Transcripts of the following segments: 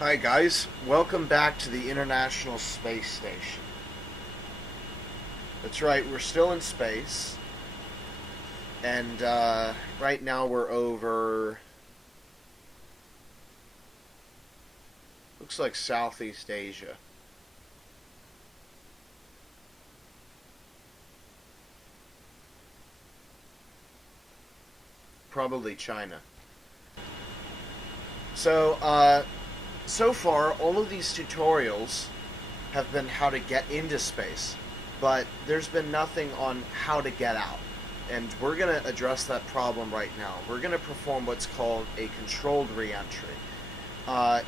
Hi guys, welcome back to the International Space Station. That's right, we're still in space, and right now we're over, looks like Southeast Asia. Probably China. So, so far, all of these tutorials have been how to get into space, but there's been nothing on how to get out. And we're going to address that problem right now. We're going to perform what's called a controlled reentry.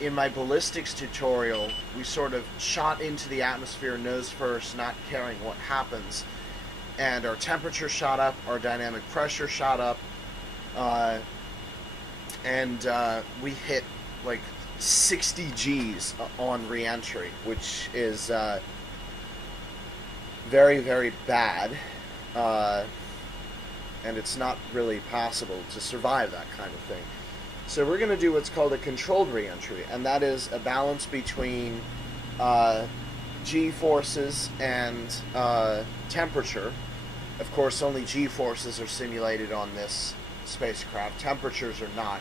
In my ballistics tutorial, we sort of shot into the atmosphere nose first, not caring what happens. And our temperature shot up, our dynamic pressure shot up, and we hit like 60 Gs on reentry, which is very, very bad. And it's not really possible to survive that kind of thing. So we're going to do what's called a controlled reentry, and that is a balance between G-forces and temperature. Of course, only G-forces are simulated on this spacecraft. Temperatures are not.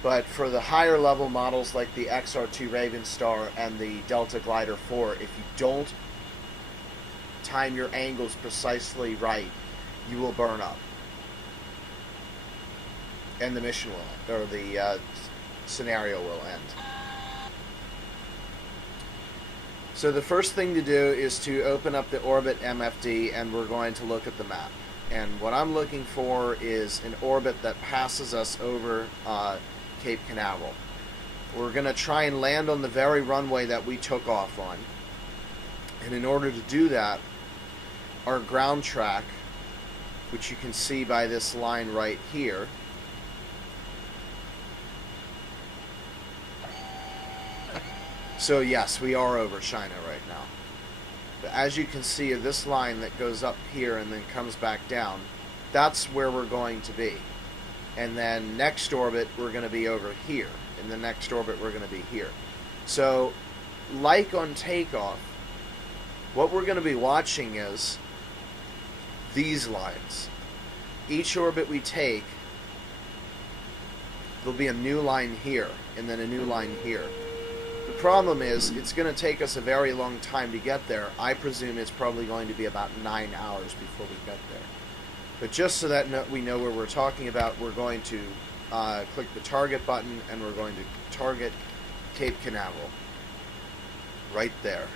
But for the higher level models like the XR2 Ravenstar and the DeltaGlider 4, if you don't time your angles precisely right, you will burn up. And the mission will end, or the scenario will end. So the first thing to do is to open up the Orbit MFD, and we're going to look at the map. And what I'm looking for is an orbit that passes us over Cape Canaveral. We're going to try and land on the very runway that we took off on. And in order to do that, our ground track, which you can see by this line right here, so yes, we are over China right now. But as you can see, this line that goes up here and then comes back down, that's where we're going to be. And then next orbit, we're going to be over here. In the next orbit, we're going to be here. So, like on takeoff, what we're going to be watching is these lines. Each orbit we take, there'll be a new line here, and then a new line here. The problem is, it's going to take us a very long time to get there. I presume it's probably going to be about 9 hours before we get there. But just so that we know where we're talking about, we're going to click the target button, and we're going to target Cape Canaveral. Right there.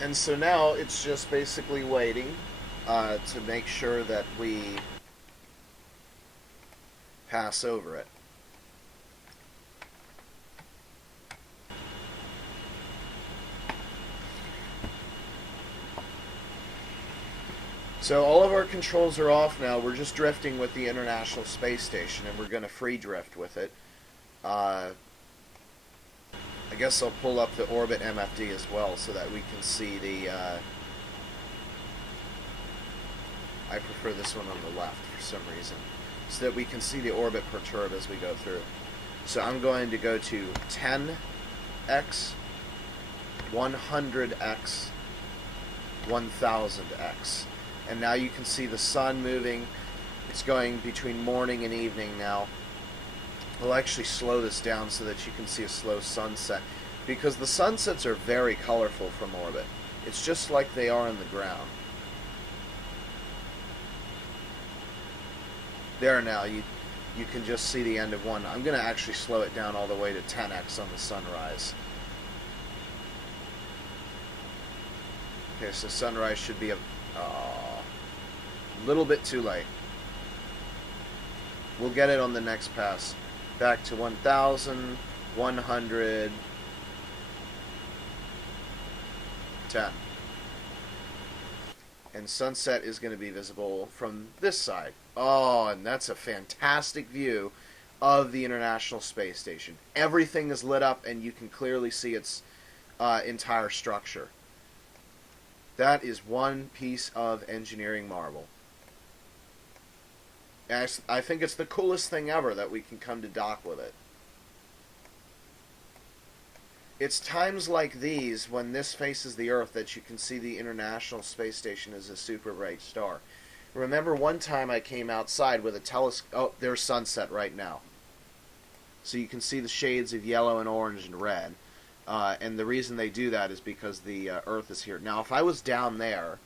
And so now it's just basically waiting to make sure that we pass over it. So all of our controls are off now. We're just drifting with the International Space Station, and we're going to free drift with it. I guess I'll pull up the Orbit MFD as well so that we can see the... I prefer this one on the left for some reason, so that we can see the orbit perturb as we go through. So I'm going to go to 10x, 100x, 1000x. And now you can see the sun moving. It's going between morning and evening now. We'll actually slow this down so that you can see a slow sunset, because the sunsets are very colorful from orbit. It's just like they are on the ground. There now, you can just see the end of one. I'm going to actually slow it down all the way to 10x on the sunrise. Okay, so sunrise should be a little bit too late. We'll get it on the next pass. Back to 1,000, 100, 10. And sunset is going to be visible from this side. Oh, and that's a fantastic view of the International Space Station. Everything is lit up, and you can clearly see its entire structure. That is one piece of engineering marvel. I think it's the coolest thing ever that we can come to dock with it. It's times like these, when this faces the Earth, that you can see the International Space Station as a super bright star. Remember one time I came outside with a telescope. Oh, there's sunset right now. So you can see the shades of yellow and orange and red. And the reason they do that is because the Earth is here. Now, if I was down there,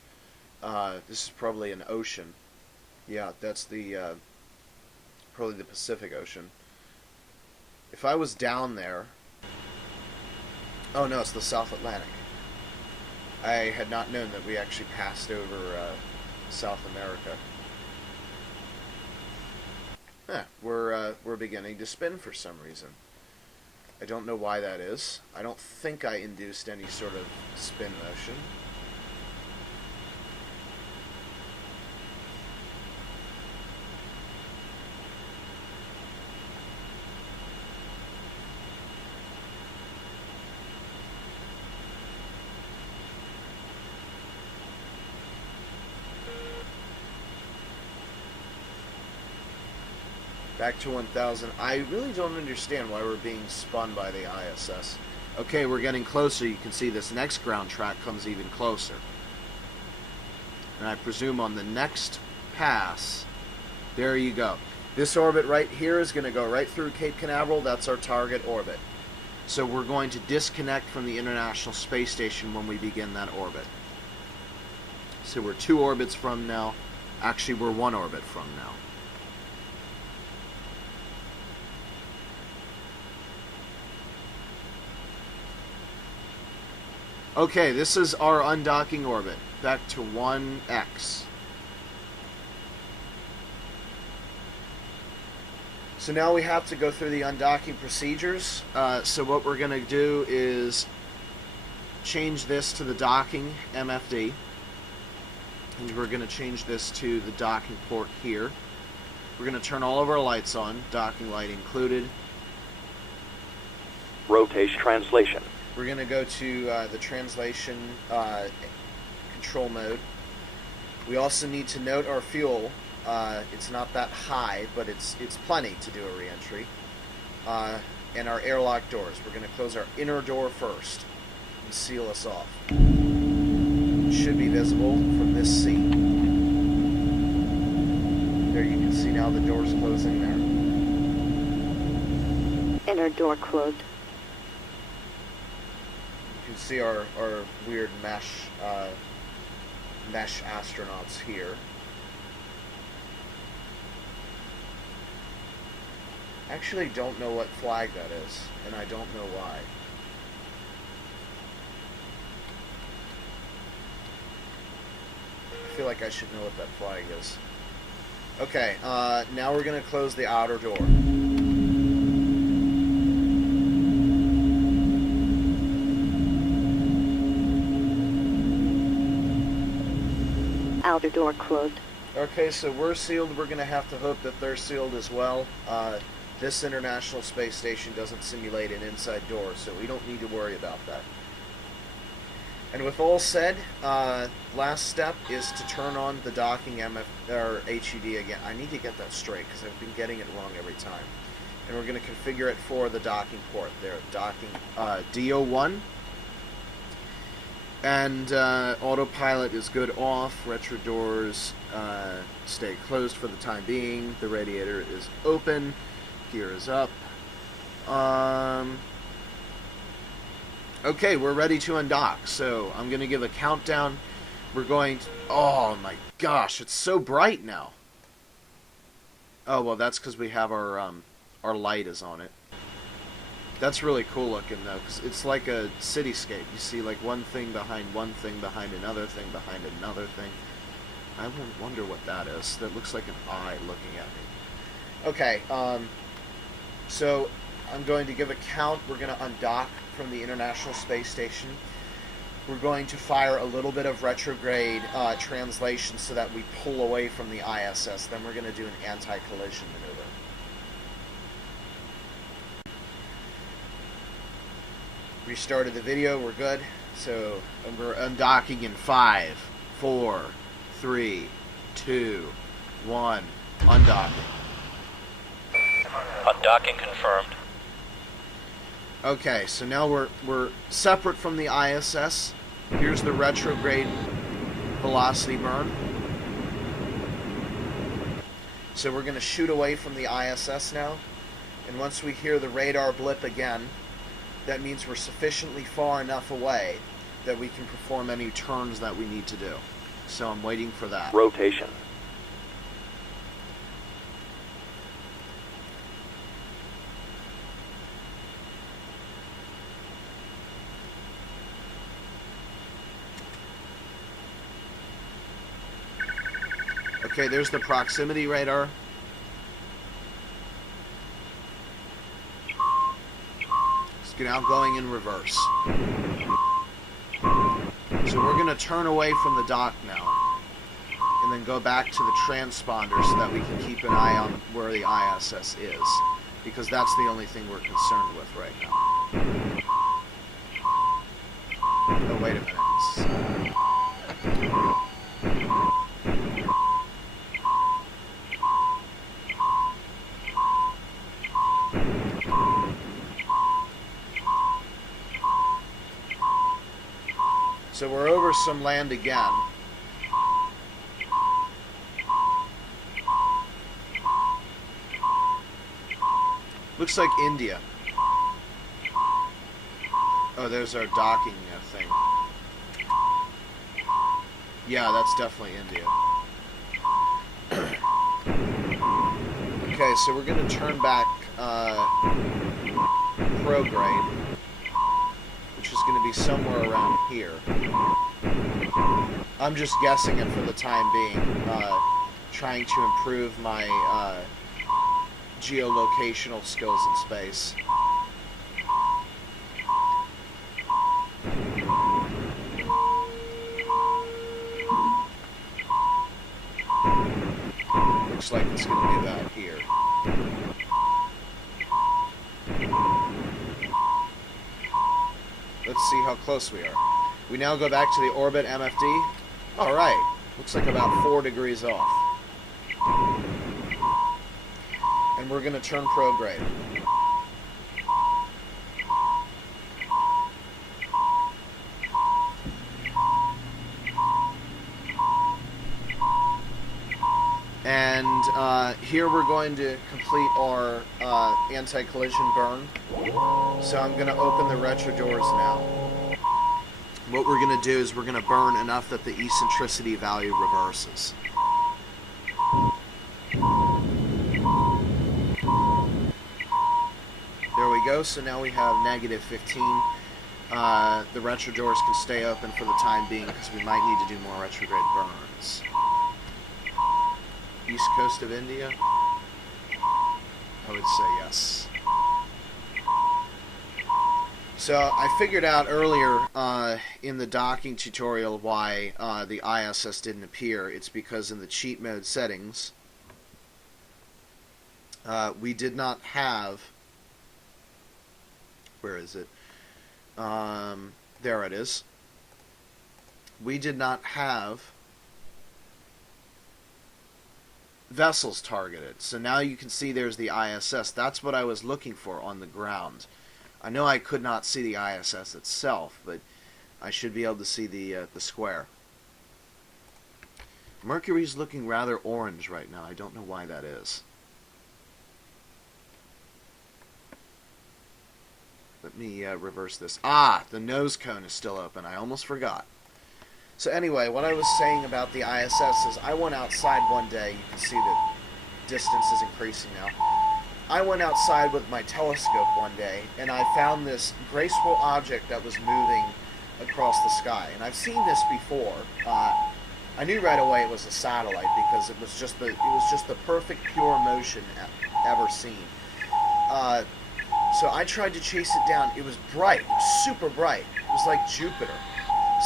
this is probably an ocean. Yeah, that's the probably the Pacific Ocean. If I was down there... Oh no, it's the South Atlantic. I had not known that we actually passed over South America. We're beginning to spin for some reason. I don't know why that is. I don't think I induced any sort of spin motion. Back to 1000. I really don't understand why we're being spun by the ISS. Okay, we're getting closer. You can see this next ground track comes even closer. And I presume on the next pass, there you go. This orbit right here is going to go right through Cape Canaveral. That's our target orbit. So we're going to disconnect from the International Space Station when we begin that orbit. So we're 2 orbits from now. Actually, we're 1 orbit from now. Okay, this is our undocking orbit. Back to 1x. So now we have to go through the undocking procedures. So what we're going to do is change this to the docking MFD. And we're going to change this to the docking port here. We're going to turn all of our lights on, docking light included. Rotation translation. We're going to go to the translation control mode. We also need to note our fuel. It's not that high, but it's plenty to do a reentry. And our airlock doors. We're going to close our inner door first and seal us off. It should be visible from this seat. There you can see now the door's closing there. Inner door closed. You can see our weird mesh astronauts here. I actually don't know what flag that is, and I don't know why. I feel like I should know what that flag is. Okay, now we're going to close the outer door. Outer door closed. Okay, so we're sealed. We're going to have to hope that they're sealed as well. This International Space Station doesn't simulate an inside door, so we don't need to worry about that. And with all said, last step is to turn on the docking HUD again. I need to get that straight because I've been getting it wrong every time. And we're going to configure it for the docking port there, docking DO1. And autopilot is good off. Retro doors stay closed for the time being. The radiator is open. Gear is up. Okay, we're ready to undock. So I'm going to give a countdown. We're going to... Oh my gosh, it's so bright now. Oh, well, that's because we have our light is on it. That's really cool looking, though, because it's like a cityscape. You see, like, one thing behind another thing behind another thing. I wonder what that is. That looks like an eye looking at me. Okay, so I'm going to give a count. We're going to undock from the International Space Station. We're going to fire a little bit of retrograde translation so that we pull away from the ISS. Then we're going to do an anti-collision maneuver. Restarted the video, we're good. So we're undocking in 5, 4, 3, 2, 1. Undocking. Undocking confirmed. Okay, so now we're separate from the ISS. Here's the retrograde velocity burn. So we're going to shoot away from the ISS now. And once we hear the radar blip again, that means we're sufficiently far enough away that we can perform any turns that we need to do. So I'm waiting for that. Rotation. Okay, there's the proximity radar. It's now going in reverse. So we're going to turn away from the dock now, and then go back to the transponder so that we can keep an eye on where the ISS is, because that's the only thing we're concerned with right now. Oh, wait a minute. So we're over some land again. Looks like India. Oh, there's our docking thing. Yeah, that's definitely India. Okay, so we're going to turn back prograde, which is going to be somewhere around here. I'm just guessing it for the time being, trying to improve my geolocational skills in space. Looks like it's going to be about here. Let's see how close we are. We now go back to the orbit MFD. Alright, looks like about 4 degrees off. And we're going to turn prograde. And here we're going to complete our anti-collision burn. So I'm going to open the retro doors now. What we're going to do is we're going to burn enough that the eccentricity value reverses. There we go. So now we have -15. The retro doors can stay open for the time being because we might need to do more retrograde burns. East coast of India? I would say yes. So I figured out earlier in the docking tutorial why the ISS didn't appear. It's because in the cheat mode settings, we did not have... Where is it? There it is. We did not have vessels targeted. So now you can see there's the ISS. That's what I was looking for on the ground. I know I could not see the ISS itself, but I should be able to see the square. Mercury's looking rather orange right now. I don't know why that is. Let me reverse this. Ah, the nose cone is still open. I almost forgot. So anyway, what I was saying about the ISS is I went outside one day. You can see the distance is increasing now. I went outside with my telescope one day, and I found this graceful object that was moving across the sky. And I've seen this before. I knew right away it was a satellite because it was just the perfect pure motion ever seen. So I tried to chase it down. It was bright, it was super bright. It was like Jupiter.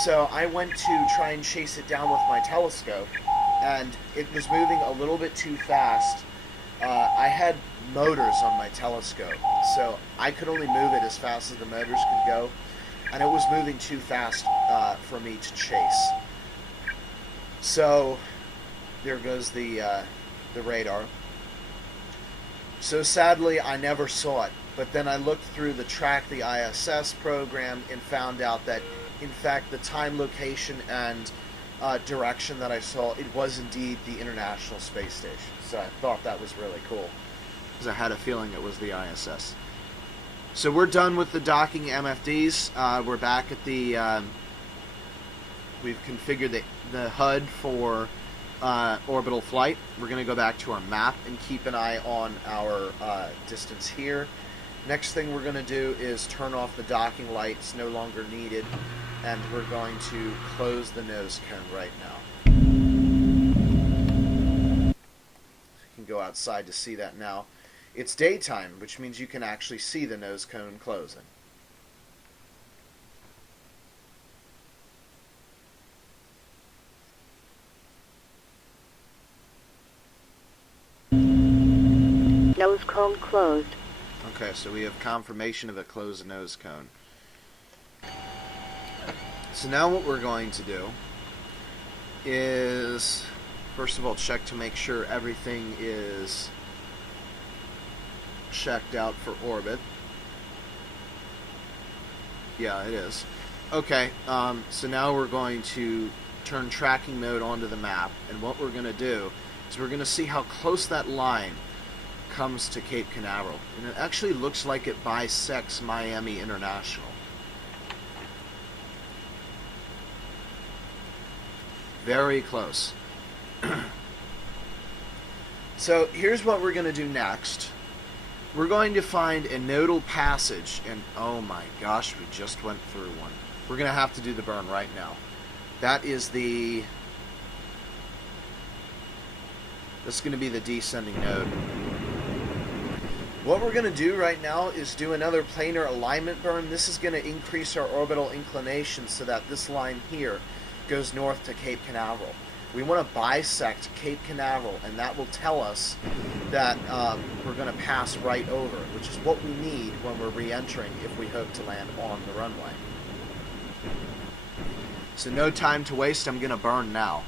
So I went to try and chase it down with my telescope, and it was moving a little bit too fast. I had motors on my telescope, so I could only move it as fast as the motors could go, and it was moving too fast for me to chase. So there goes the the radar. So sadly, I never saw it. But then I looked through the Track the ISS program and found out that, in fact, the time, location, and direction that I saw, it was indeed the International Space Station. So I thought that was really cool, because I had a feeling it was the ISS. So we're done with the docking MFDs. We're back at the... we've configured the HUD for orbital flight. We're going to go back to our map and keep an eye on our distance here. Next thing we're going to do is turn off the docking lights, no longer needed, and we're going to close the nose cone right now. You can go outside to see that now. It's daytime, which means you can actually see the nose cone closing. Nose cone closed. Okay, so we have confirmation of a closed nose cone. So now what we're going to do is, first of all, check to make sure everything is checked out for orbit. Yeah, it is. Okay, so now we're going to turn tracking mode onto the map, and what we're going to do is we're going to see how close that line comes to Cape Canaveral, and it actually looks like it bisects Miami International. Very close. So here's what we're going to do next. We're going to find a nodal passage, and oh my gosh, we just went through one. We're going to have to do the burn right now. That's going to be the descending node. What we're going to do right now is do another planar alignment burn. This is going to increase our orbital inclination so that this line here goes north to Cape Canaveral. We want to bisect Cape Canaveral, and that will tell us that we're going to pass right over it, which is what we need when we're re-entering if we hope to land on the runway. So no time to waste, I'm going to burn now.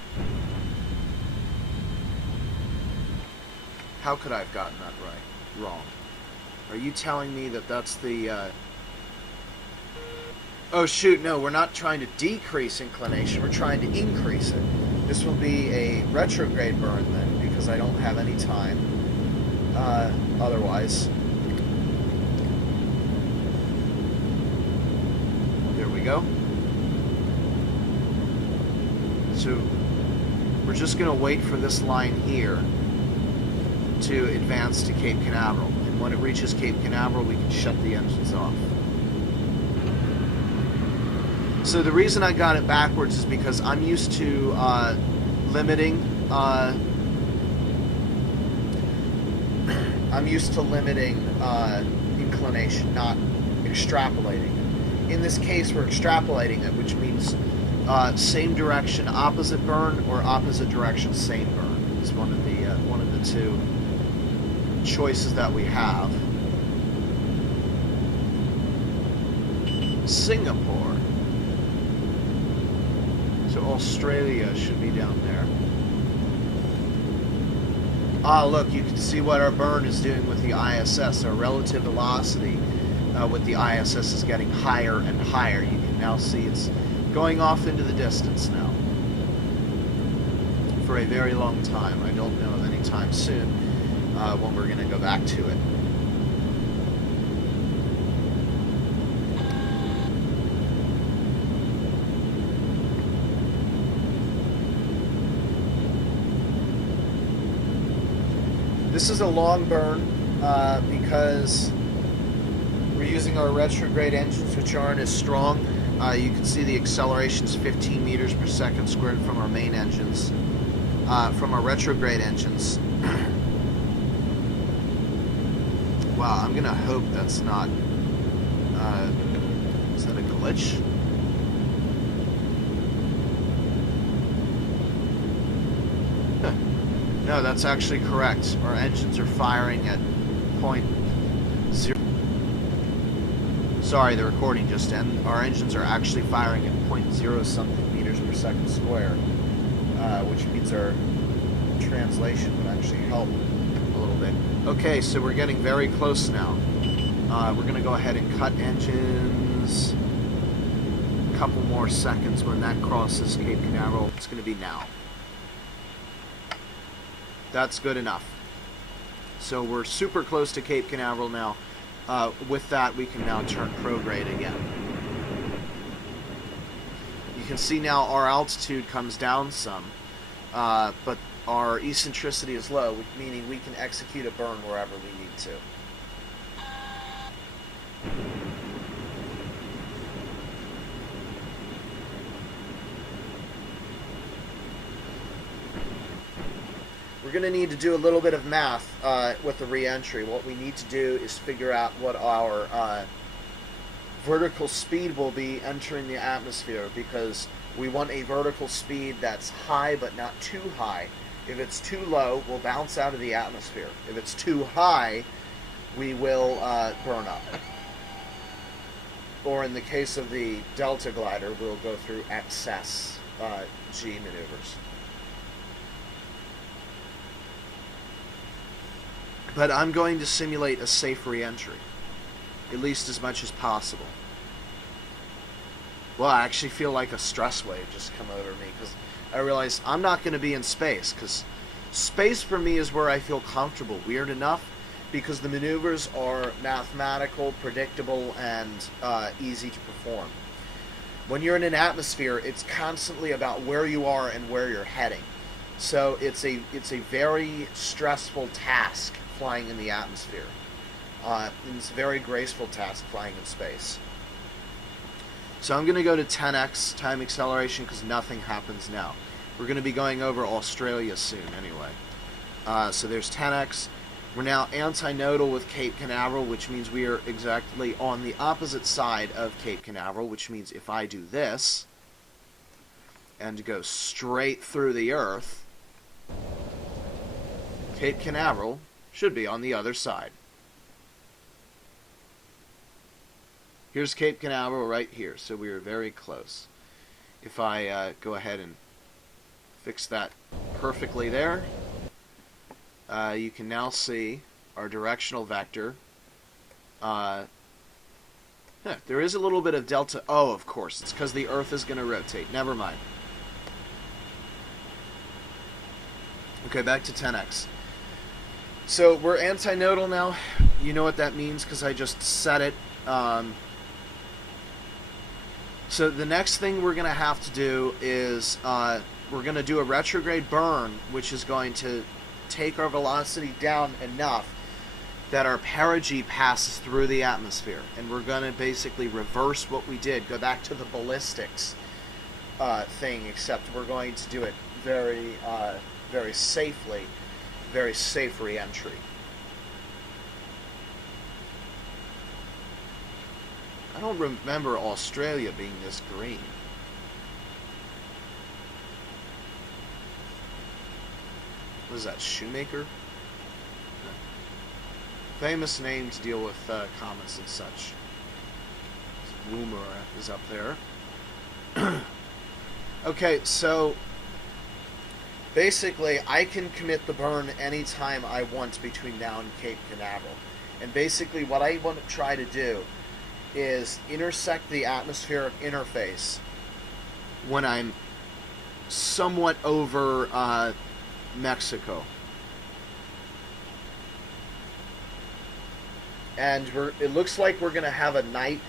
How could I have gotten that wrong? Are you telling me that that's the... Oh shoot, no, we're not trying to decrease inclination, we're trying to increase it. This will be a retrograde burn then, because I don't have any time otherwise. There we go. So we're just going to wait for this line here to advance to Cape Canaveral. And when it reaches Cape Canaveral, we can shut the engines off. So the reason I got it backwards is because I'm used to limiting inclination, not extrapolating it. In this case, we're extrapolating it, which means same direction, opposite burn, or opposite direction, same burn. It's one of the two choices that we have. Singapore. So Australia should be down there. Ah, look, you can see what our burn is doing with the ISS. Our relative velocity with the ISS is getting higher and higher. You can now see it's going off into the distance now. For a very long time. I don't know of any time soon when we're going to go back to it. This is a long burn because we're using our retrograde engines, which aren't as strong. You can see the acceleration is 15 meters per second squared from our main engines. From our retrograde engines. Wow, I'm gonna hope that's not. Is that a glitch? No, that's actually correct. Our engines are firing at .0. Sorry, the recording just ended. Our engines are actually firing at .0 something meters per second square, which means our translation would actually help a little bit. Okay, so we're getting very close now. We're going to go ahead and cut engines. A couple more seconds. When that crosses Cape Canaveral, it's going to be now. That's good enough. So we're super close to Cape Canaveral now. With that, we can now turn prograde again. You can see now our altitude comes down some, but our eccentricity is low, meaning we can execute a burn wherever we need to. We're going to need to do a little bit of math with the reentry. What we need to do is figure out what our vertical speed will be entering the atmosphere, because we want a vertical speed that's high but not too high. If it's too low, we'll bounce out of the atmosphere. If it's too high, we will burn up. Or in the case of the DeltaGlider, we'll go through excess G maneuvers. But I'm going to simulate a safe reentry, at least as much as possible. Well, I actually feel like a stress wave just come over me, because I realize I'm not going to be in space, because space for me is where I feel comfortable. Weird enough, because the maneuvers are mathematical, predictable, and easy to perform. When you're in an atmosphere, it's constantly about where you are and where you're heading. So it's a very stressful task flying in the atmosphere. And it's a very graceful task flying in space. So I'm going to go to 10x time acceleration because nothing happens now. We're going to be going over Australia soon anyway. So there's 10x. We're now antinodal with Cape Canaveral, which means we are exactly on the opposite side of Cape Canaveral, which means if I do this and go straight through the Earth, Cape Canaveral should be on the other side. Here's Cape Canaveral right here, so we are very close. If I go ahead and fix that perfectly there, you can now see our directional vector. There is a little bit of delta. Oh, of course, it's because the Earth is going to rotate. Never mind. Okay, back to 10x. So we're antinodal now. You know what that means because I just said it. So the next thing we're going to have to do is we're going to do a retrograde burn, which is going to take our velocity down enough that our perigee passes through the atmosphere. And we're going to basically reverse what we did, go back to the ballistics thing, except we're going to do it very, very safely. Very safe re-entry. I don't remember Australia being this green. What is that, Shoemaker? Famous name to deal with comets and such. Woomer is up there. Okay, so basically, I can commit the burn anytime I want between now and Cape Canaveral. And basically, what I want to try to do is intersect the atmospheric interface when I'm somewhat over Mexico. And it looks like we're going to have a night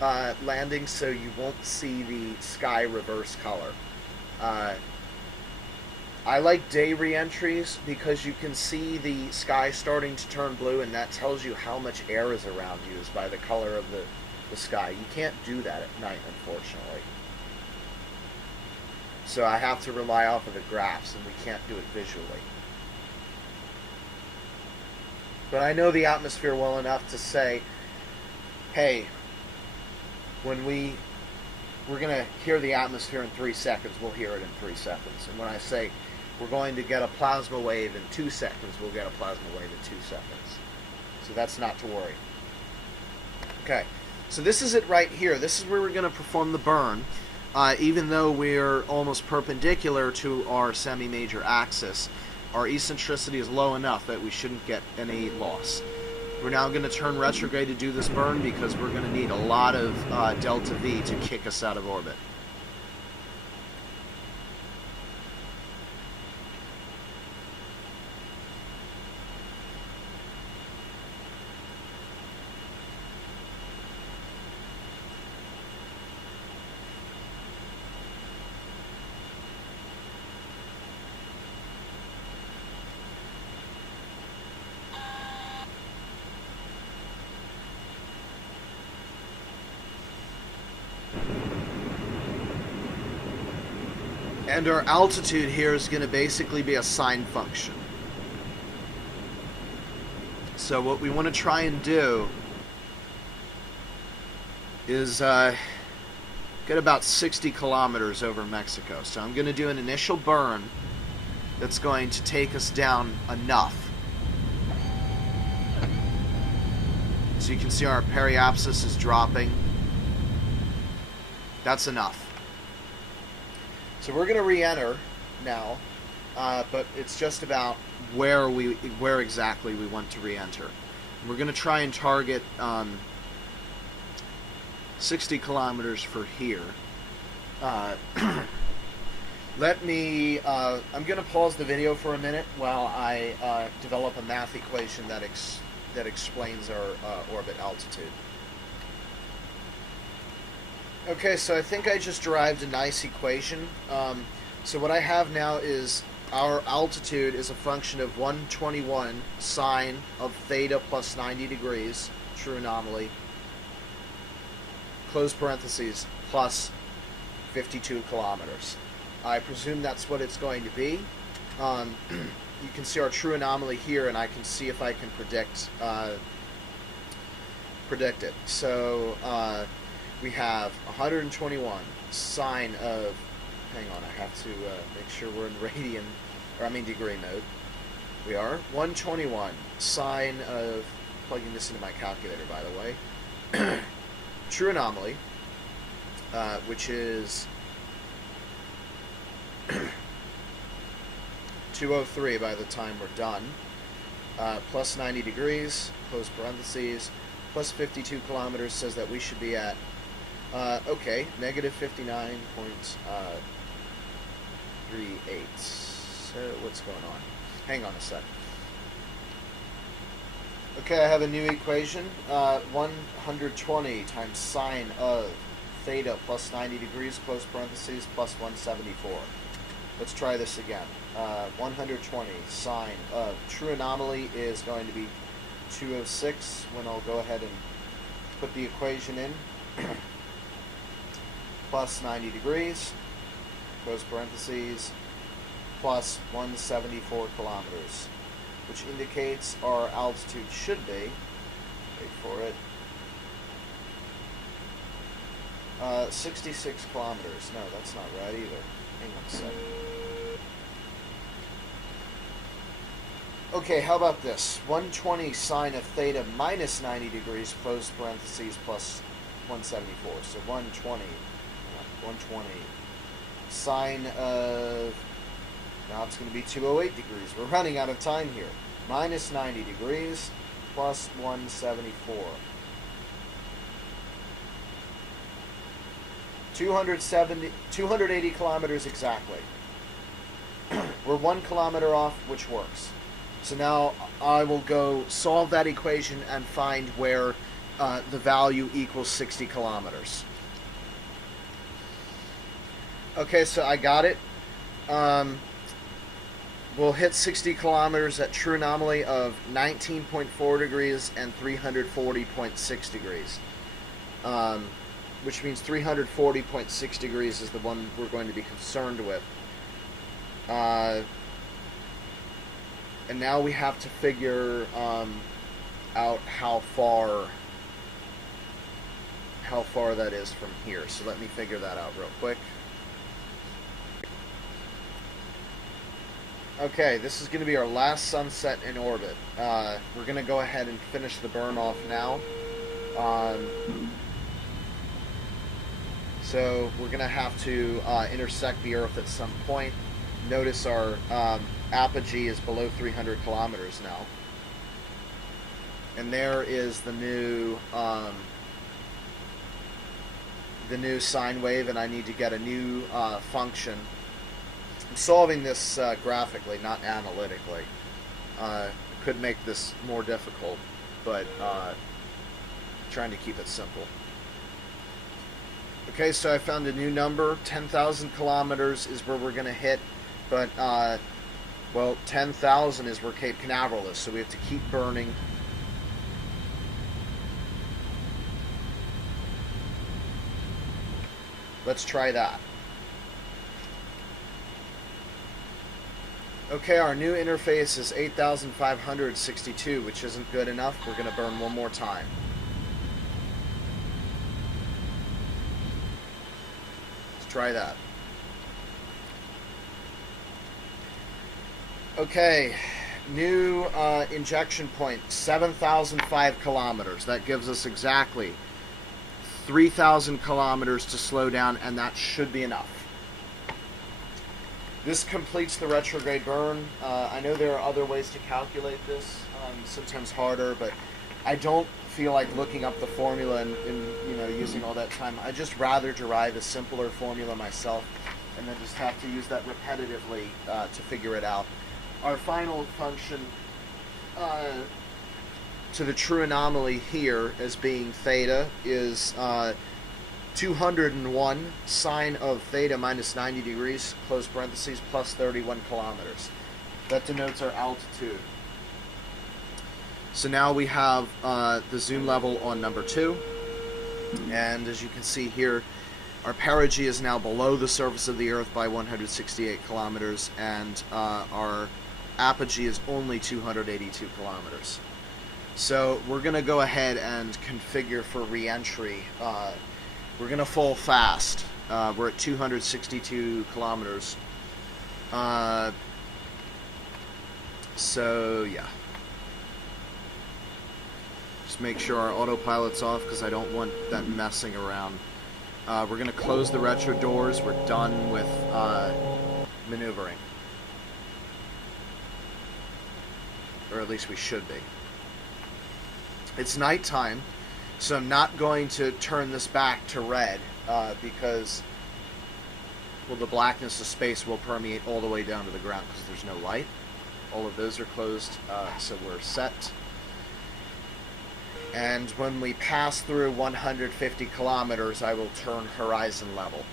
landing, so you won't see the sky reverse color. I like day re-entries because you can see the sky starting to turn blue, and that tells you how much air is around you is by the color of the sky. You can't do that at night, unfortunately. So I have to rely off of the graphs, and we can't do it visually. But I know the atmosphere well enough to say, hey, when we're going to hear the atmosphere in 3 seconds, we'll hear it in 3 seconds. And when I say we're going to get a plasma wave in 2 seconds, we'll get a plasma wave in 2 seconds. So that's not to worry. Okay, so this is it right here. This is where we're going to perform the burn. Even though we're almost perpendicular to our semi-major axis, our eccentricity is low enough that we shouldn't get any loss. We're now going to turn retrograde to do this burn because we're going to need a lot of delta V to kick us out of orbit. And our altitude here is going to basically be a sine function. So what we want to try and do is get about 60 kilometers over Mexico. So I'm going to do an initial burn that's going to take us down enough. So you can see our periapsis is dropping. That's enough. So we're going to re-enter now, but it's just about where exactly we want to re-enter. We're going to try and target 60 kilometers for here. I'm going to pause the video for a minute while I develop a math equation that explains our orbit altitude. Okay, so I think I just derived a nice equation. So what I have now is our altitude is a function of 121 sine of theta plus 90 degrees, true anomaly, close parentheses, plus 52 kilometers. I presume that's what it's going to be. You can see our true anomaly here, and I can see if I can predict it. So we have 121 sine of, hang on, I have to make sure we're in degree mode. We are 121 sine of, plugging this into my calculator by the way, true anomaly, which is 203 by the time we're done, plus 90 degrees, close parentheses, plus 52 kilometers says that we should be at negative 59.38. So what's going on? Hang on a sec. Okay, I have a new equation. 120 times sine of theta plus 90 degrees, close parentheses, plus 174. Let's try this again. 120 sine of true anomaly is going to be 206 when I'll go ahead and put the equation in. Plus 90 degrees, close parentheses, plus 174 kilometers, which indicates our altitude should be, wait for it, 66 kilometers. No, that's not right either. Hang on a second. Okay, how about this? 120 sine of theta minus 90 degrees, close parentheses, plus 174. So 120 sine of, now it's going to be 208 degrees. We're running out of time here. Minus 90 degrees, plus 174. 280 kilometers exactly. We're 1 kilometer off, which works. So now I will go solve that equation and find where the value equals 60 kilometers. Okay, so I got it. We'll hit 60 kilometers at true anomaly of 19.4 degrees and 340.6 degrees. Which means 340.6 degrees is the one we're going to be concerned with. And now we have to figure out how far that is from here. So let me figure that out real quick. Okay, this is going to be our last sunset in orbit. We're going to go ahead and finish the burn off now. So we're going to have to intersect the Earth at some point. notice our apogee is below 300 kilometers now. And there is the new sine wave, and I need to get a new function. I'm solving this graphically, not analytically. Could make this more difficult, but trying to keep it simple. Okay, so I found a new number. 10,000 kilometers is where we're going to hit, but, well, 10,000 is where Cape Canaveral is, so we have to keep burning. Let's try that. Okay, our new interface is 8,562, which isn't good enough. We're going to burn one more time. Let's try that. Okay, new injection point, 7,005 kilometers. That gives us exactly 3,000 kilometers to slow down, and that should be enough. This completes the retrograde burn. I know there are other ways to calculate this, sometimes harder, but I don't feel like looking up the formula and using all that time. I just rather derive a simpler formula myself and then just have to use that repetitively to figure it out. Our final function to the true anomaly here as being theta is 201 sine of theta minus 90 degrees, close parentheses, plus 31 kilometers. That denotes our altitude. So now we have the zoom level on number 2, and as you can see here, our perigee is now below the surface of the Earth by 168 kilometers, and our apogee is only 282 kilometers. So we're going to go ahead and configure for reentry. We're going to fall fast. We're at 262 kilometers. So, yeah. Just make sure our autopilot's off because I don't want that messing around. We're going to close the retro doors. We're done with maneuvering. Or at least we should be. It's nighttime, so I'm not going to turn this back to red because, well, the blackness of space will permeate all the way down to the ground because there's no light. All of those are closed, so we're set. And when we pass through 150 kilometers, I will turn horizon level.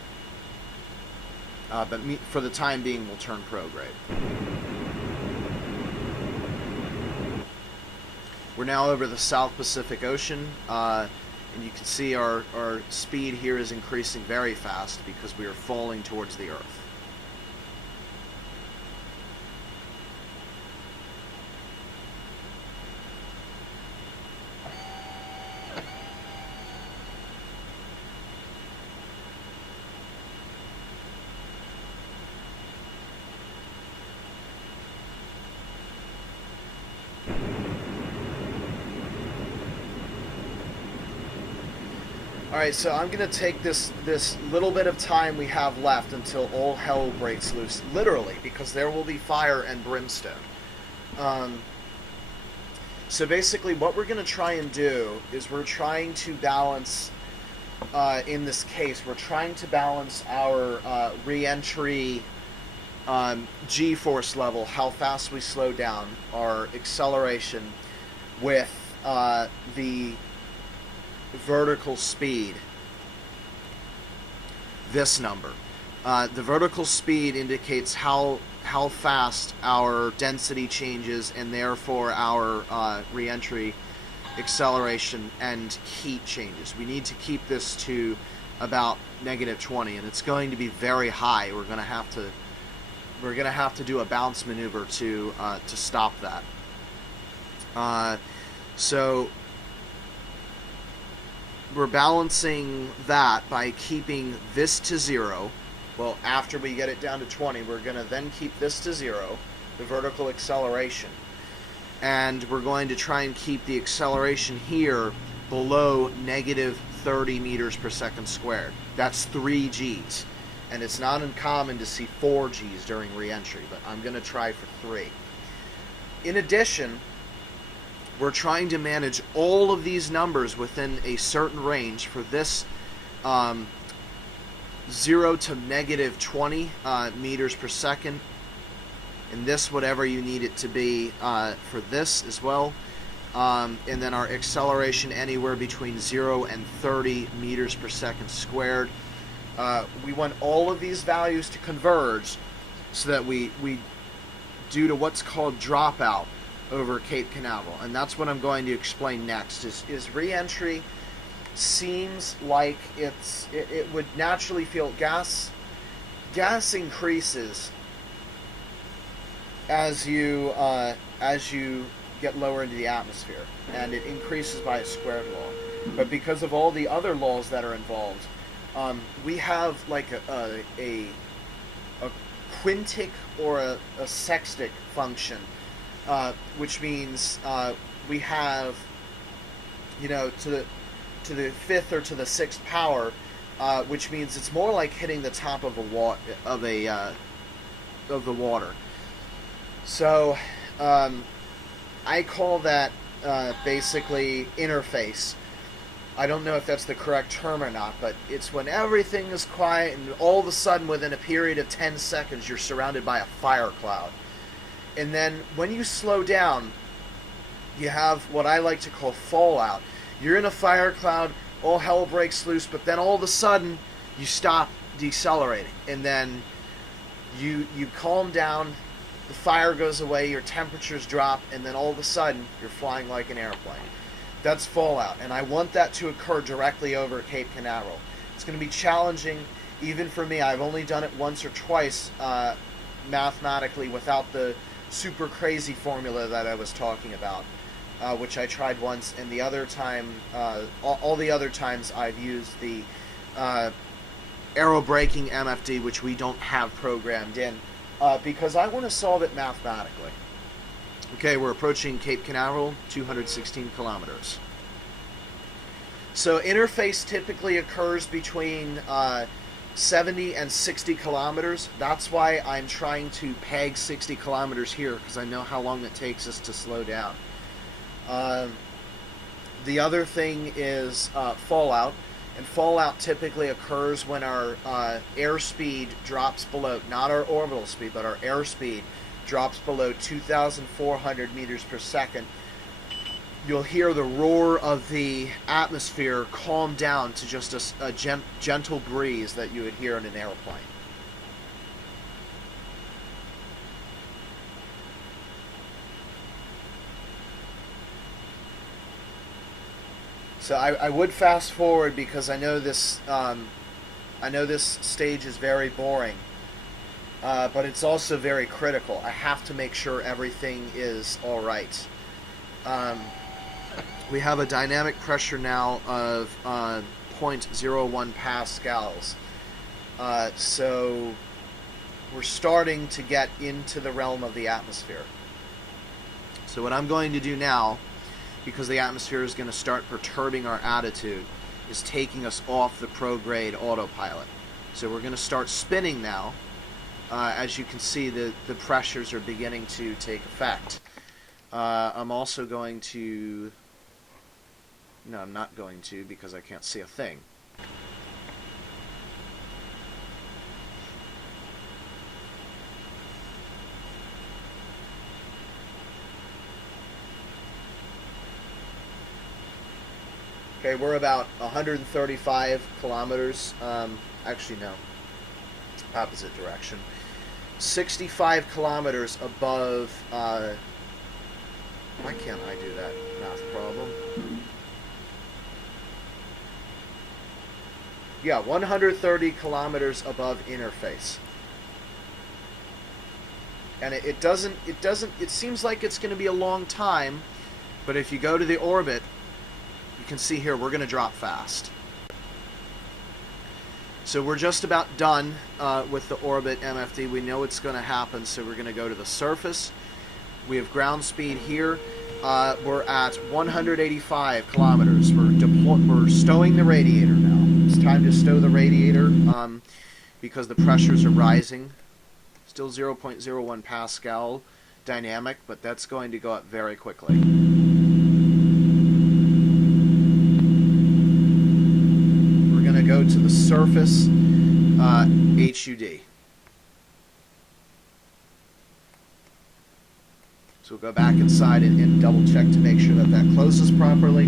But for the time being, we'll turn prograde. We're now over the South Pacific Ocean, and you can see our speed here is increasing very fast because we are falling towards the Earth. Alright, so I'm going to take this little bit of time we have left until all hell breaks loose, literally, because there will be fire and brimstone. So basically what we're going to try and do is we're trying to balance, in this case, we're trying to balance our re-entry G-force level, how fast we slow down, our acceleration, with the vertical speed, this number. The vertical speed indicates how fast our density changes and therefore our re-entry acceleration and heat changes. We need to keep this to about -20, and it's going to be very high. We're going to have to do a bounce maneuver to stop that. So we're balancing that by keeping this to 0. Well, after we get it down to 20, we're going to then keep this to 0, the vertical acceleration. And we're going to try and keep the acceleration here below -30 meters per second squared. That's 3 Gs. And it's not uncommon to see 4 Gs during reentry, but I'm going to try for 3. In addition, we're trying to manage all of these numbers within a certain range for this 0 to negative 20 meters per second, and this whatever you need it to be for this as well, and then our acceleration anywhere between 0 and 30 meters per second squared. We want all of these values to converge so that we due to what's called dropout over Cape Canaveral, and that's what I'm going to explain next. Is reentry seems like it would naturally feel gas increases as you get lower into the atmosphere, and it increases by a squared law. But because of all the other laws that are involved, we have like a quintic or a sextic function, which means we have, to the 5th or to the 6th power, which means it's more like hitting the top of the water. So I call that basically interface. I don't know if that's the correct term or not, but it's when everything is quiet and all of a sudden within a period of 10 seconds you're surrounded by a fire cloud. And then when you slow down, you have what I like to call fallout. You're in a fire cloud, all hell breaks loose, but then all of a sudden you stop decelerating, and then you calm down, the fire goes away, your temperatures drop, and then all of a sudden you're flying like an airplane. That's fallout, and I want that to occur directly over Cape Canaveral. It's going to be challenging even for me. I've only done it once or twice mathematically without the super crazy formula that I was talking about, which I tried once, and the other time, all the other times I've used the aerobraking MFD, which we don't have programmed in, because I want to solve it mathematically. Okay, we're approaching Cape Canaveral, 216 kilometers. So interface typically occurs between 70 and 60 kilometers. That's why I'm trying to peg 60 kilometers here, because I know how long it takes us to slow down. The other thing is fallout, and fallout typically occurs when our airspeed drops below, not our orbital speed, but our airspeed drops below 2,400 meters per second. You'll hear the roar of the atmosphere calm down to just a gentle breeze that you would hear in an airplane. So I would fast forward because I know this stage is very boring, but it's also very critical. I have to make sure everything is all right. We have a dynamic pressure now of 0.01 pascals, so we're starting to get into the realm of the atmosphere. So what I'm going to do now, because the atmosphere is going to start perturbing our attitude, is taking us off the prograde autopilot. So we're going to start spinning now. As you can see, the pressures are beginning to take effect. I'm also going to... No, I'm not going to, because I can't see a thing. Okay, we're about 135 kilometers. Actually, no. Opposite direction. 65 kilometers above... why can't I do that math problem? Yeah, 130 kilometers above interface. And it seems like it's going to be a long time, but if you go to the orbit, you can see here, we're going to drop fast. So we're just about done with the orbit MFD. We know it's going to happen, so we're going to go to the surface. We have ground speed here. We're at 185 kilometers. We're stowing the radiator now. It's time to stow the radiator. because the pressures are rising. Still 0.01 Pascal dynamic, but that's going to go up very quickly. We're going to go to the surface HUD. So we'll go back inside and double check to make sure that that closes properly.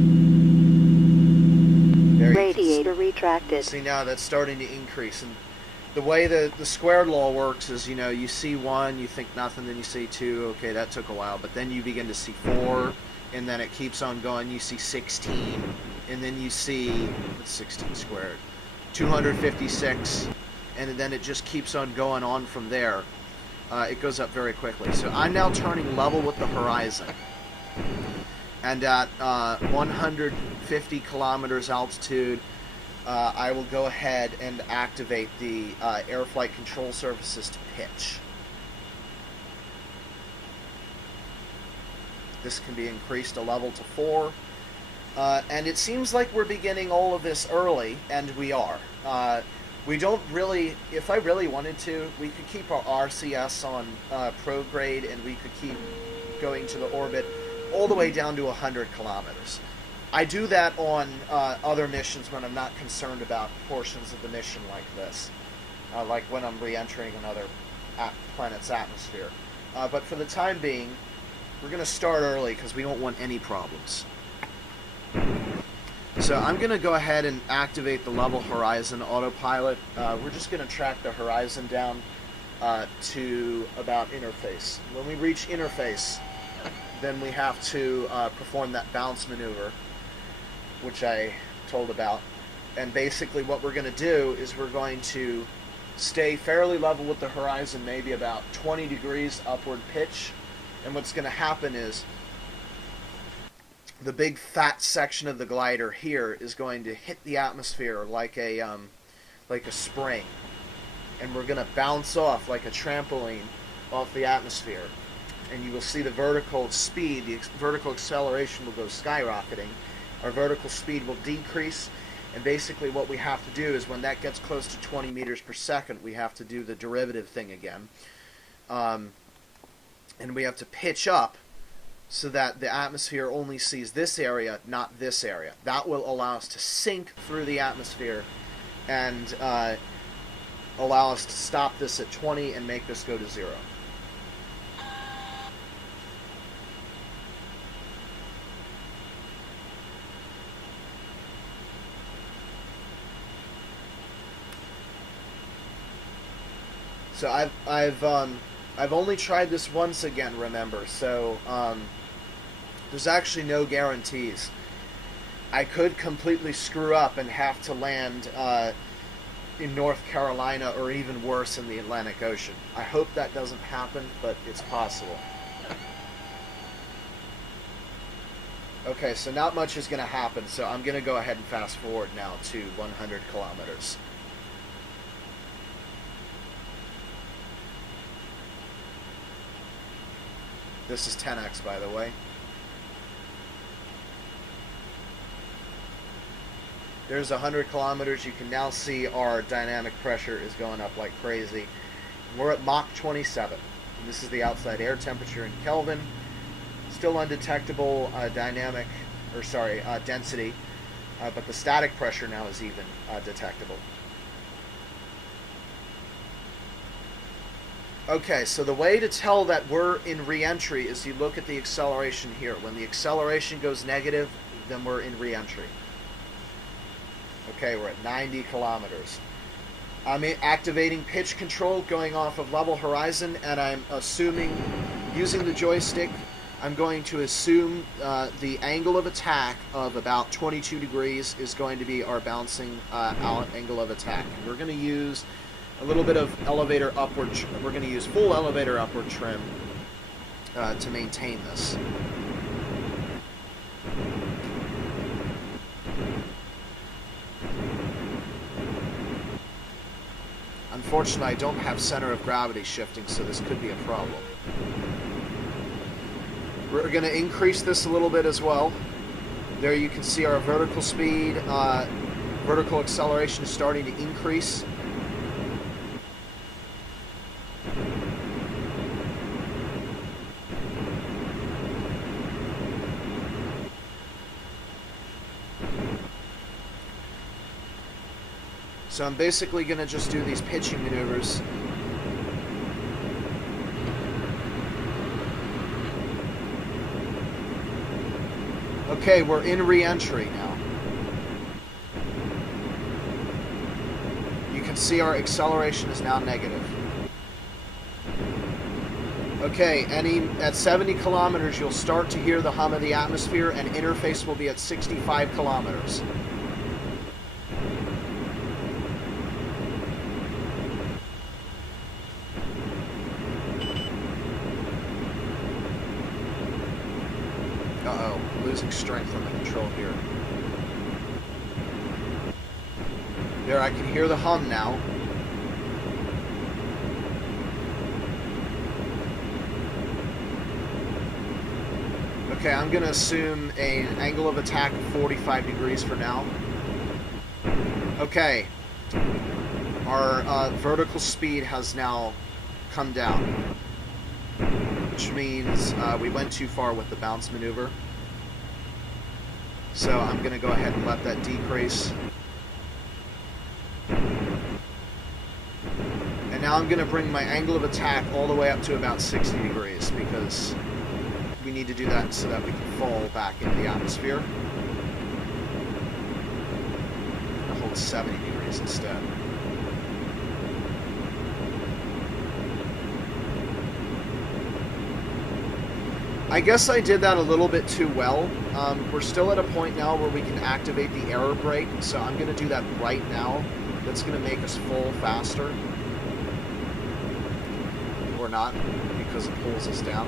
There Radiator retracted. see now that's starting to increase. And the way the squared law works is, you know, you see 1, you think nothing, then you see 2, okay, that took a while, but then you begin to see 4, and then it keeps on going, you see 16, and then you see, what's 16 squared? 256, and then it just keeps on going on from there. It goes up very quickly. So I'm now turning level with the horizon. And at 150 kilometers altitude, I will go ahead and activate the air flight control surfaces to pitch. This can be increased a level to 4. And it seems like we're beginning all of this early, and we are. We don't really, if I really wanted to, we could keep our RCS on prograde, and we could keep going to the orbit all the way down to 100 kilometers. I do that on other missions when I'm not concerned about portions of the mission like this, like when I'm re-entering another planet's atmosphere. But for the time being, we're going to start early because we don't want any problems. So I'm going to go ahead and activate the level horizon autopilot. We're just going to track the horizon down to about interface. When we reach interface, then we have to perform that bounce maneuver, which I told about. And basically what we're going to do is we're going to stay fairly level with the horizon, maybe about 20 degrees upward pitch. And what's going to happen is the big fat section of the glider here is going to hit the atmosphere like a spring, and we're going to bounce off like a trampoline off the atmosphere, and you will see the vertical speed, the vertical acceleration will go skyrocketing. Our vertical speed will decrease, and basically what we have to do is when that gets close to 20 meters per second, we have to do the derivative thing again, and we have to pitch up so that the atmosphere only sees this area, not this area. That will allow us to sink through the atmosphere and allow us to stop this at 20 and make this go to 0. So I've only tried this once again, remember, so there's actually no guarantees. I could completely screw up and have to land in North Carolina or even worse in the Atlantic Ocean. I hope that doesn't happen, but it's possible. Okay, so not much is going to happen, so I'm going to go ahead and fast forward now to 100 kilometers. This is 10x, by the way. There's 100 kilometers. You can now see our dynamic pressure is going up like crazy. We're at Mach 27. And this is the outside air temperature in Kelvin. Still undetectable density, but the static pressure now is even detectable. Okay, so the way to tell that we're in re-entry is you look at the acceleration here. When the acceleration goes negative, then we're in re-entry. Okay, we're at 90 kilometers. I'm activating pitch control going off of level horizon, and I'm assuming, using the joystick, I'm going to assume the angle of attack of about 22 degrees is going to be our bouncing angle of attack. And we're going to use a little bit of elevator upward. We're going to use full elevator upward trim to maintain this. Unfortunately, I don't have center of gravity shifting, so this could be a problem. We're going to increase this a little bit as well. There you can see our vertical speed, vertical acceleration is starting to increase. So I'm basically going to just do these pitching maneuvers. Okay, we're in reentry now. You can see our acceleration is now negative. Okay, at 70 kilometers, you'll start to hear the hum of the atmosphere, and interface will be at 65 kilometers. Uh-oh, losing strength on the control here. There, I can hear the hum now. Okay, I'm going to assume an angle of attack of 45 degrees for now. Okay. Our vertical speed has now come down, which means we went too far with the bounce maneuver. So I'm going to go ahead and let that decrease. And now I'm going to bring my angle of attack all the way up to about 60 degrees because we need to do that so that we can fall back into the atmosphere. I'll hold 70 degrees instead. I guess I did that a little bit too well. We're still at a point now where we can activate the air brake, so I'm going to do that right now. That's going to make us fall faster. Or not, because it pulls us down.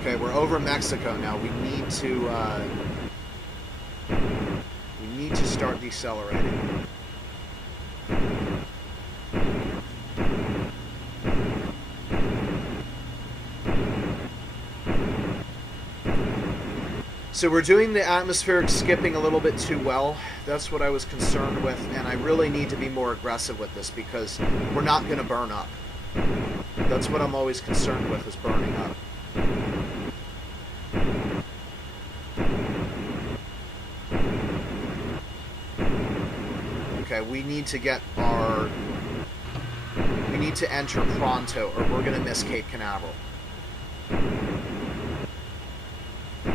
Okay, we're over Mexico now. We need to start decelerating. So we're doing the atmospheric skipping a little bit too well. That's what I was concerned with, and I really need to be more aggressive with this because we're not going to burn up. That's what I'm always concerned with, is burning up. Okay, we need to enter pronto or we're going to miss Cape Canaveral.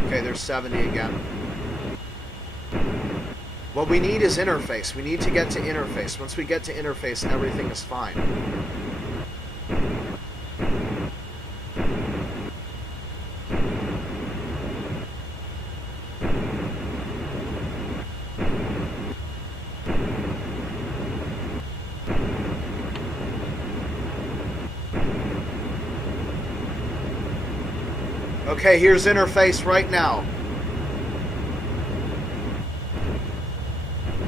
Okay, there's 70 again. What we need is interface. We need to get to interface. Once we get to interface, everything is fine. Okay, here's interface right now.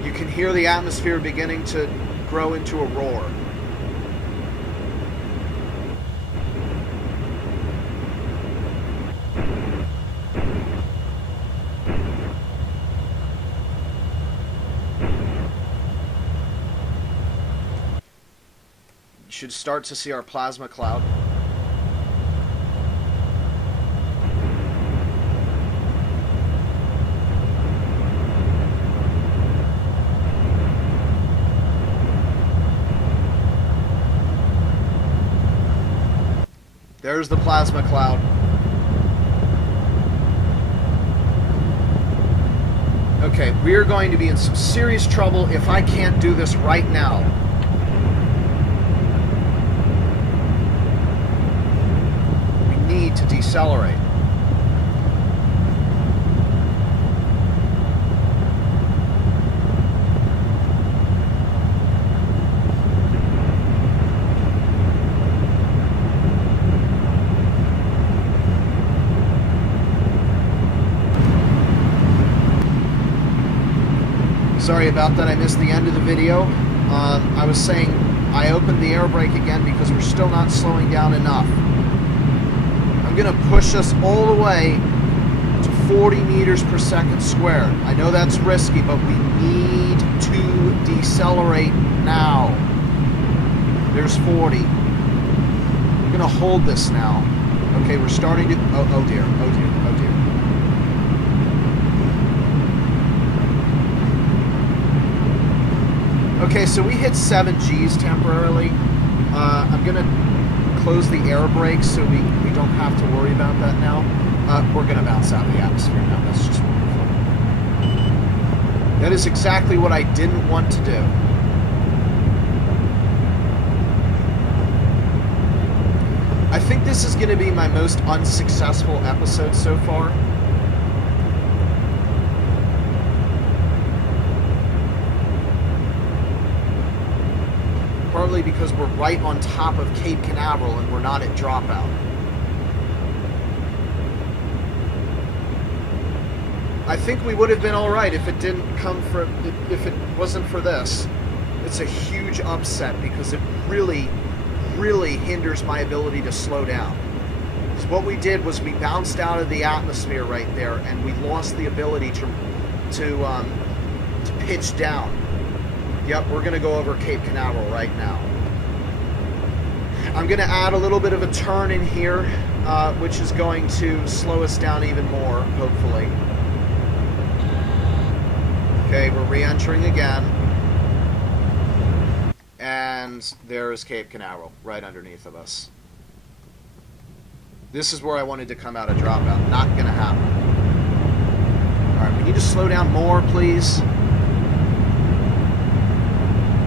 You can hear the atmosphere beginning to grow into a roar. You should start to see our plasma cloud. There's the plasma cloud. Okay, we're going to be in some serious trouble if I can't do this right now. We need to decelerate. Sorry about that, I missed the end of the video. I was saying I opened the air brake again because we're still not slowing down enough. I'm going to push us all the way to 40 meters per second squared. I know that's risky, but we need to decelerate now. There's 40. I'm going to hold this now. Okay, we're starting to... Oh dear, oh dear, oh dear. Okay, so we hit 7 Gs temporarily. I'm going to close the air brakes so we don't have to worry about that now. We're going to bounce out of the atmosphere now. That's just wonderful. That is exactly what I didn't want to do. I think this is going to be my most unsuccessful episode so far. Partly because we're right on top of Cape Canaveral and we're not at dropout. I think we would have been all right if it didn't come from, if it wasn't for this. It's a huge upset because it really hinders my ability to slow down. So what we did was we bounced out of the atmosphere right there, and we lost the ability to pitch down. Yep, we're going to go over Cape Canaveral right now. I'm going to add a little bit of a turn in here, which is going to slow us down even more, hopefully. Okay, we're re-entering again. And there's Cape Canaveral, right underneath of us. This is where I wanted to come out of dropout. Not going to happen. Alright, we need to slow down more, please.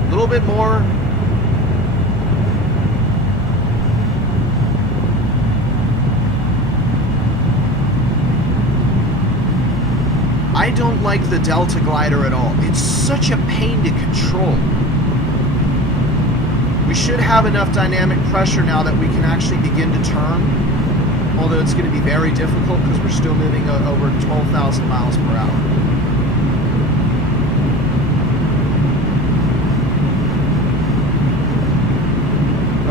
A little bit more. I don't like the DeltaGlider at all. It's such a pain to control. We should have enough dynamic pressure now that we can actually begin to turn, although it's going to be very difficult because we're still moving over 12,000 miles per hour.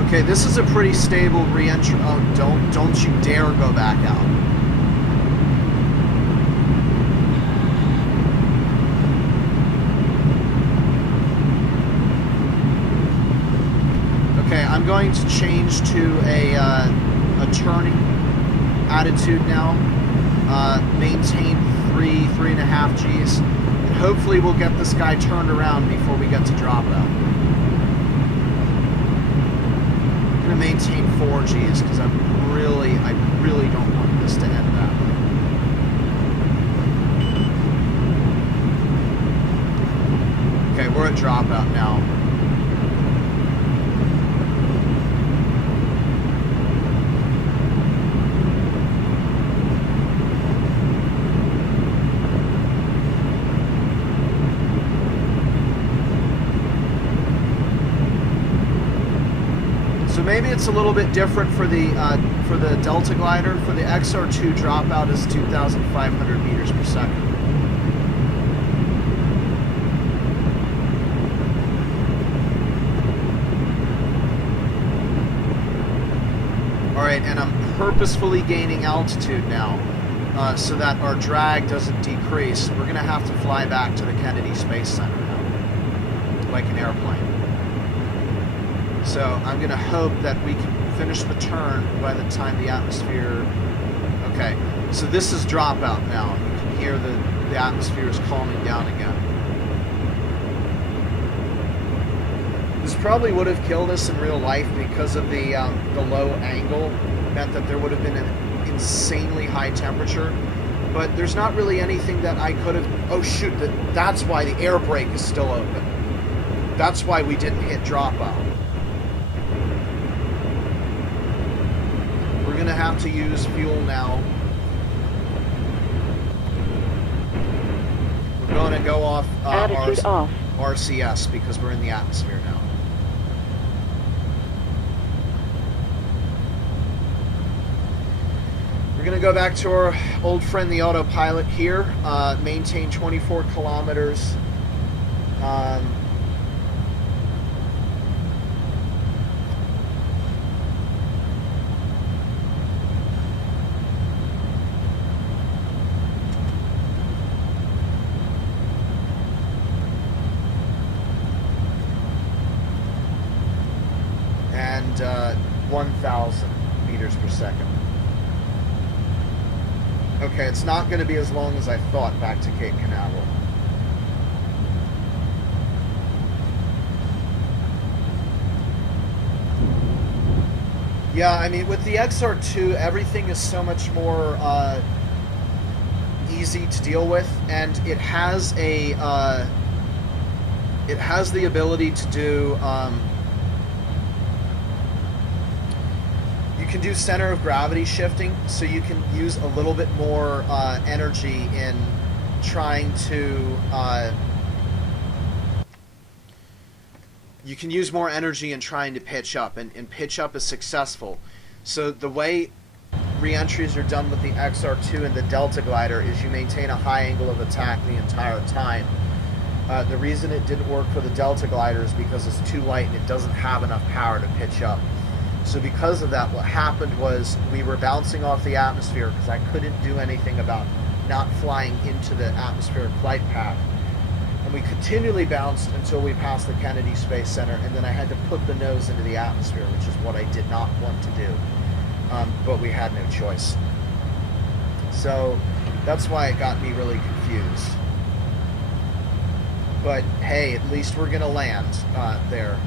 Okay, this is a pretty stable re-entry. Oh, don't you dare go back out. Okay, I'm going to change to a turning attitude now. Maintain 3.5 Gs. And hopefully we'll get this guy turned around before we get to dropout. I'm going to maintain 4 Gs because I really don't want this to end that way. Okay, we're at dropout now. So maybe it's a little bit different for the DeltaGlider. For the XR2, dropout is 2,500 meters per second. All right, and I'm purposefully gaining altitude now so that our drag doesn't decrease. We're going to have to fly back to the Kennedy Space Center now, like an airplane. So I'm going to hope that we can finish the turn by the time the atmosphere... Okay, so this is dropout now. You can hear the atmosphere is calming down again. This probably would have killed us in real life because of the low angle. It meant that there would have been an insanely high temperature. But there's not really anything that I could have... Oh shoot, that's why the air brake is still open. That's why we didn't hit dropout. We're going to have to use fuel now. We're going to go off, off RCS because we're in the atmosphere now. We're going to go back to our old friend the autopilot here, maintain 24 kilometers. And 1,000 meters per second. Okay, it's not going to be as long as I thought back to Cape Canaveral. Yeah, I mean, with the XR2, everything is so much more easy to deal with, and it has the ability to do. You can do center of gravity shifting, so you can use a little bit more energy in trying to. You can use more energy in trying to pitch up, and pitch up is successful. So the way reentries are done with the XR2 and the DeltaGlider is you maintain a high angle of attack the entire time. The reason it didn't work for the DeltaGlider is because it's too light and it doesn't have enough power to pitch up. So because of that, what happened was we were bouncing off the atmosphere because I couldn't do anything about not flying into the atmospheric flight path. And we continually bounced until we passed the Kennedy Space Center, and then I had to put the nose into the atmosphere, which is what I did not want to do. But we had no choice. So that's why it got me really confused. But hey, at least we're gonna land there.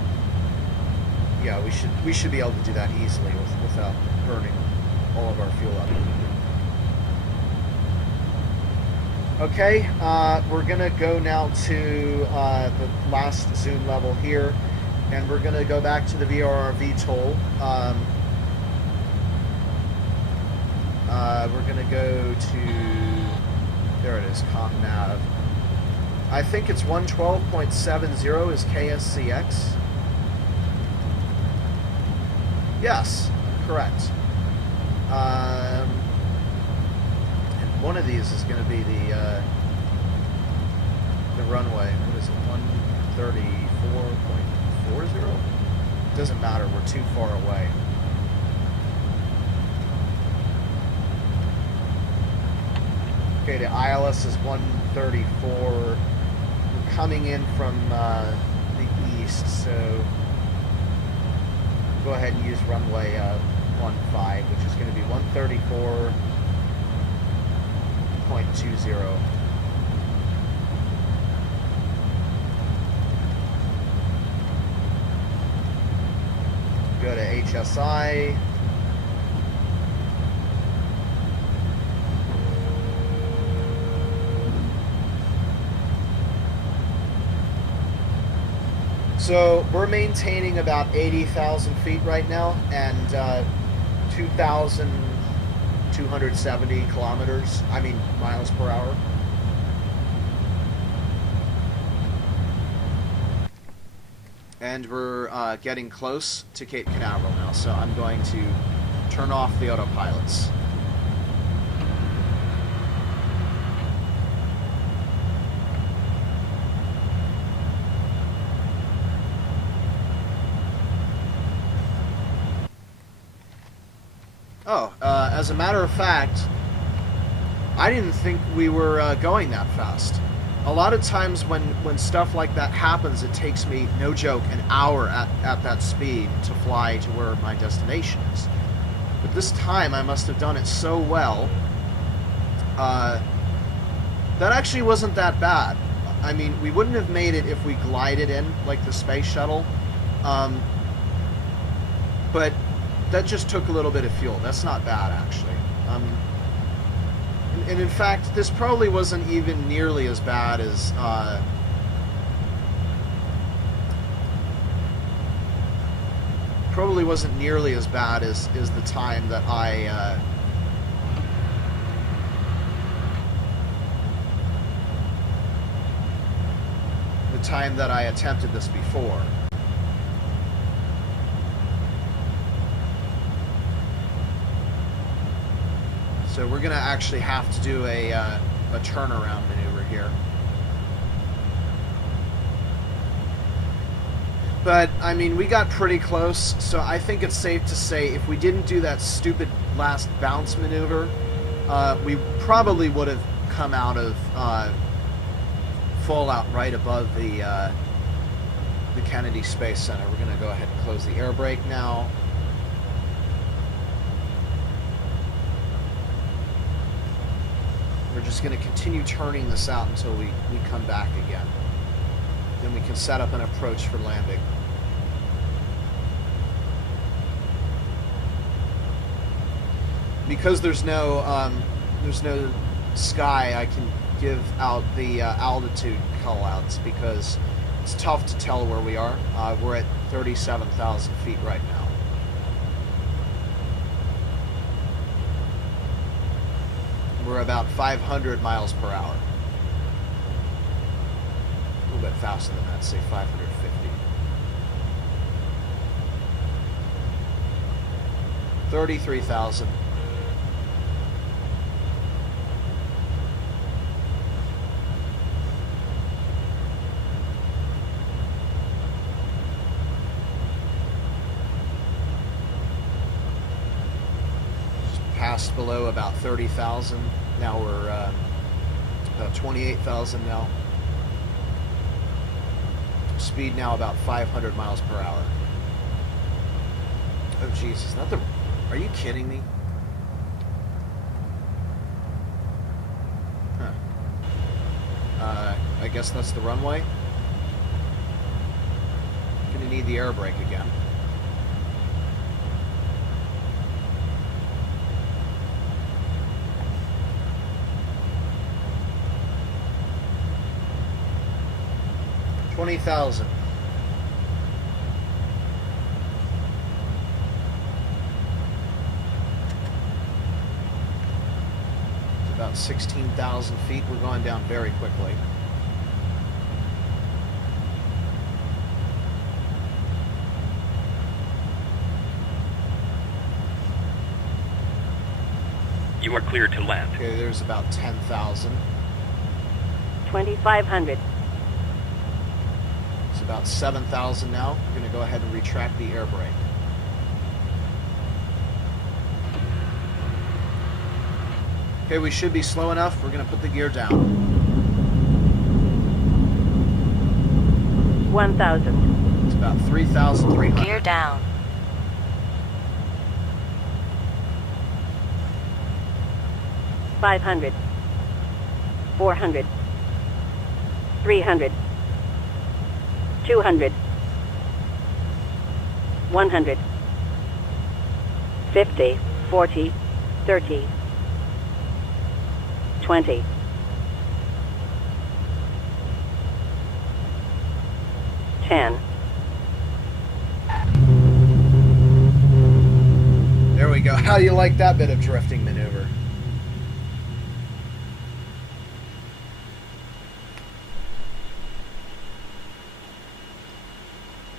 Yeah, we should be able to do that easily without burning all of our fuel up. Okay, we're gonna go now to the last zoom level here, and we're gonna go back to the VRR VTOL. We're gonna go to, there it is, Comp Nav. I think it's 112.70 is KSCX. Yes, correct. And one of these is going to be the runway. What is it? 134.40? Doesn't matter. We're too far away. Okay, the ILS is 134. We're coming in from the east, so go ahead and use runway 15, which is going to be 134.20. Go to HSI. So we're maintaining about 80,000 feet right now, and 2,270 kilometers, miles per hour. And we're getting close to Cape Canaveral now, so I'm going to turn off the autopilots. As a matter of fact, I didn't think we were going that fast. A lot of times when stuff like that happens, it takes me, no joke, an hour at that speed to fly to where my destination is. But this time I must have done it so well that actually wasn't that bad. I mean, we wouldn't have made it if we glided in like the space shuttle, but that just took a little bit of fuel. That's not bad, actually. And in fact, this probably wasn't even nearly as bad as the time that I attempted this before. So we're going to actually have to do a turnaround maneuver here. But, I mean, we got pretty close, so I think it's safe to say if we didn't do that stupid last bounce maneuver, we probably would have come out of fallout right above the Kennedy Space Center. We're going to go ahead and close the air brake now. We're just going to continue turning this out until we come back again. Then we can set up an approach for landing. because there's no sky, I can give out the altitude callouts because it's tough to tell where we are. We're at 37,000 feet right now. We're about 500 miles per hour. A little bit faster than that, say 550. 33,000. Passed below about 30,000. Now we're about 28,000 now. Speed now about 500 miles per hour. Oh Jesus, not the... Are you kidding me? Huh. I guess that's the runway. Gonna need the air brake again. $20,000. It's about 16,000 feet. We're going down very quickly. You are clear to land. Okay, there's about 10,000. 2,500. It's about 7,000 now. We're going to go ahead and retract the air brake. Okay, we should be slow enough. We're going to put the gear down. 1,000. It's about 3,300. Gear down. 500. 400. 300. 200. 100. 50. 40. 30. 20. 10. There we go. How do you like that bit of drifting maneuver?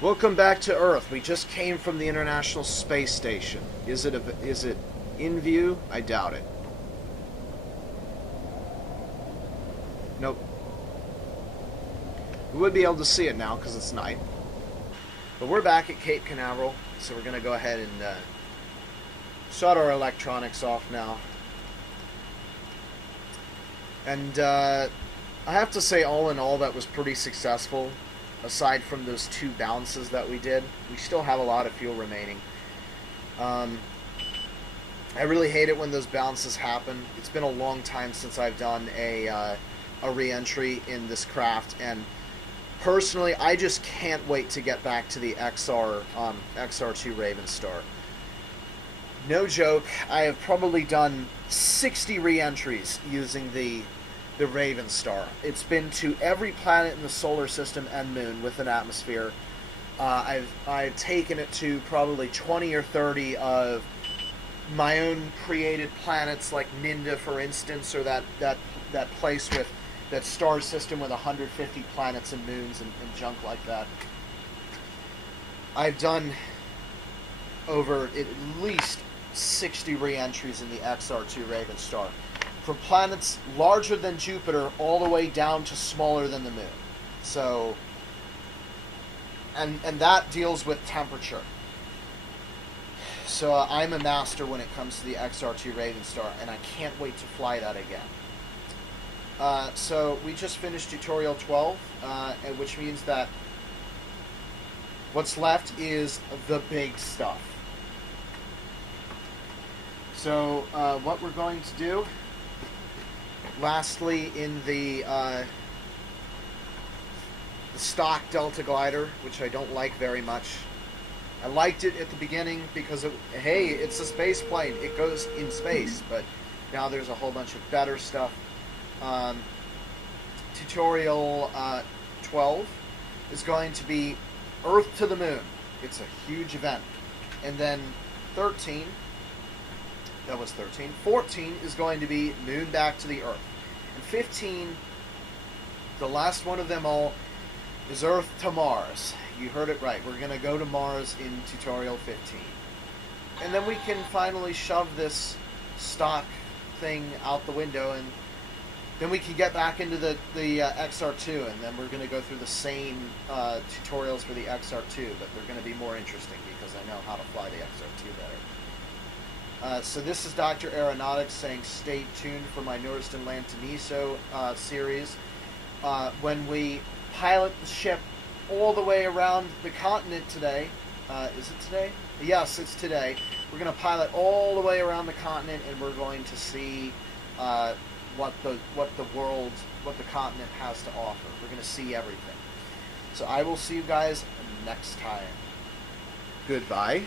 Welcome back to Earth. We just came from the International Space Station. Is it in view? I doubt it. Nope. We would be able to see it now because it's night. But we're back at Cape Canaveral, so we're going to go ahead and shut our electronics off now. And I have to say, all in all, that was pretty successful. Aside from those 2 bounces that we did, we still have a lot of fuel remaining. I really hate it when those bounces happen. It's been a long time since I've done a re-entry in this craft, and personally, I just can't wait to get back to the XR2 Raven Star. No joke, I have probably done 60 re-entries using the Raven Star. It's been to every planet in the solar system and moon with an atmosphere. I've taken it to probably 20 or 30 of my own created planets, like Ninda, for instance, or that place with that star system with 150 planets and moons and junk like that. I've done over at least 60 re-entries in the XR2 Raven Star. From planets larger than Jupiter all the way down to smaller than the moon. So, and that deals with temperature. So I'm a master when it comes to the XR2 Raven Star, and I can't wait to fly that again. So we just finished tutorial 12, which means that what's left is the big stuff. So what we're going to do, lastly, in the stock DeltaGlider, which I don't like very much, I liked it at the beginning because, hey, it's a space plane. It goes in space. But now there's a whole bunch of better stuff. Tutorial 12 is going to be Earth to the Moon. It's a huge event. And then 13, that was 13. 14 is going to be Moon back to the Earth. And 15, the last one of them all, is Earth to Mars. You heard it right. We're going to go to Mars in tutorial 15. And then we can finally shove this stock thing out the window, and then we can get back into the XR2, and then we're going to go through the same tutorials for the XR2, but they're going to be more interesting because I know how to fly the XR2 better. So this is Dr. Aeronautics saying stay tuned for my Norriston Land to NISO series. When we pilot the ship all the way around the continent today, is it today? Yes, it's today. We're going to pilot all the way around the continent, and we're going to see what the continent has to offer. We're going to see everything. So I will see you guys next time. Goodbye.